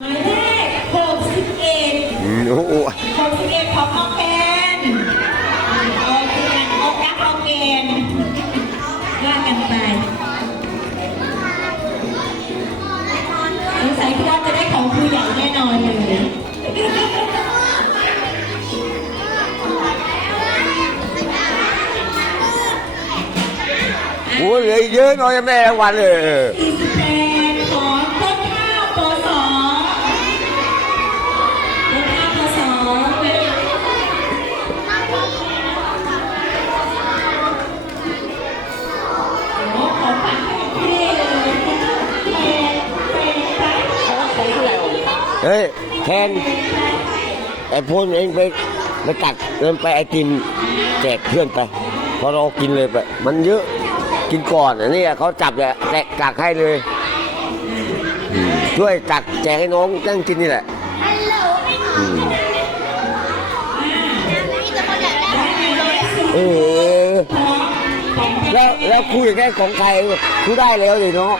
หมายเลข61 อืมโอ้โห61ของออร์แกนออร์แกนออร์แกนออร์แกนว่ากันไปสงสัยพี่ว่าจะได้ของคู่ใหญ่แน่นอนเลย โอ้ยเยอะน้อยแม่วันเลย เฮ้ยแทนไอ้พลเองไปไปตักเดินไปไอติมแจกเพื่อนไป พอเรากินเลยไป มันเยอะกินก่อนอันนี้เขาจับเลยแจกตักให้เลย ช่วยตักแจกให้น้องนั่งกินนี่แหละแล้วเออแล้วแล้วคุยแค่ของใครคุยได้แล้วเลยเนาะ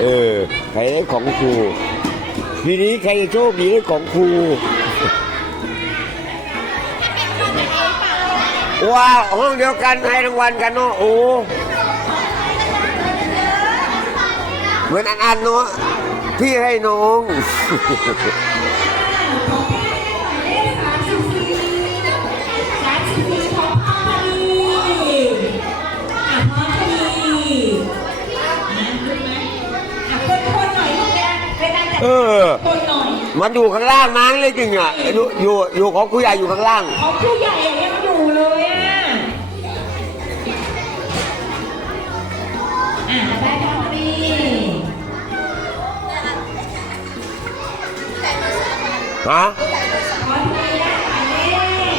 เออใครได้ของครูทีนี้ใครจะโชคดีได้ของครูว้าห้องเดียวกันให้รางวัลกันเนาะโอ้เหมือนอันอันเนาะพี่ให้น้อง มันอยู่ข้างล่างมั้งเลยจริงอะอยู่อยู่อยู่ของครูใหญ่อยู่ข้างล่าง ของผู้ใหญ่ยังอยู่เลยอะอะได้พอดีฮะพอดีได้หมายเลข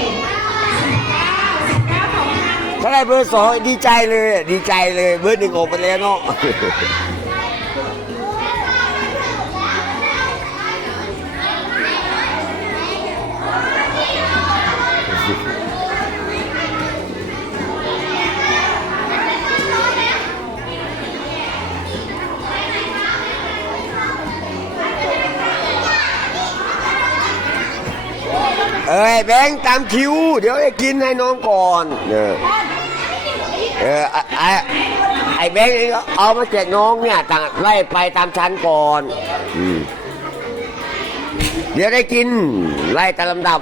สิบเก้าสิบเก้าของทาง ถ้าได้เบอร์สองดีใจเลย ดีใจเลย เบอร์หนึ่งออกไปแล้วเนาะ อ้ยแบงค์ตามคิว เดี๋ยวไอ้กินให้น้องก่อนเออเออไอ้ไอ้แบงค์เองเอามาแจกน้องเนี่ยต่างไล่ไปตามชั้นก่อน อืมเดี๋ยวได้กินไล่ตามลำดับ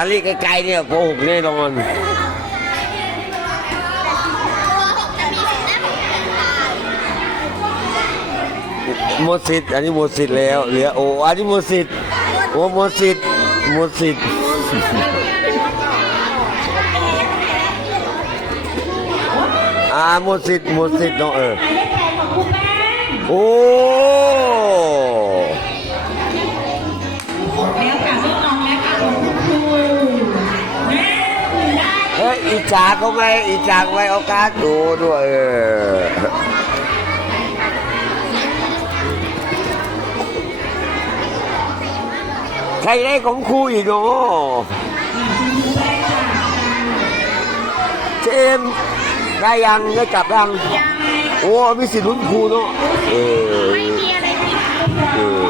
ถ้าลีกไกลๆเนี่ยโกหกแน่นอนตัวหกจะมีสีหน้าของแผ่นตาหมดสิทธิ์อันนี้หมดสิทธิ์แล้ว เหลือโออันนี้หมดสิทธิ์โอ้หมดสิทธิ์หมดสิทธิ์อ่าหมดสิทธิ์หมดสิทธิ์เนาะเออหมายเลขแปดขอโอ้ เฮ้ยอีจ่าก็ไม่อีจ่าก็ไม่เอาการ์ดดูด้วยเออใครได้ของครูอีกเนาะเจมส์ได้ยังได้กลับยังยังไงโอ้มีสิทธิ์ลุ้นครูเนาะเออไม่มีอะไรผิดเออ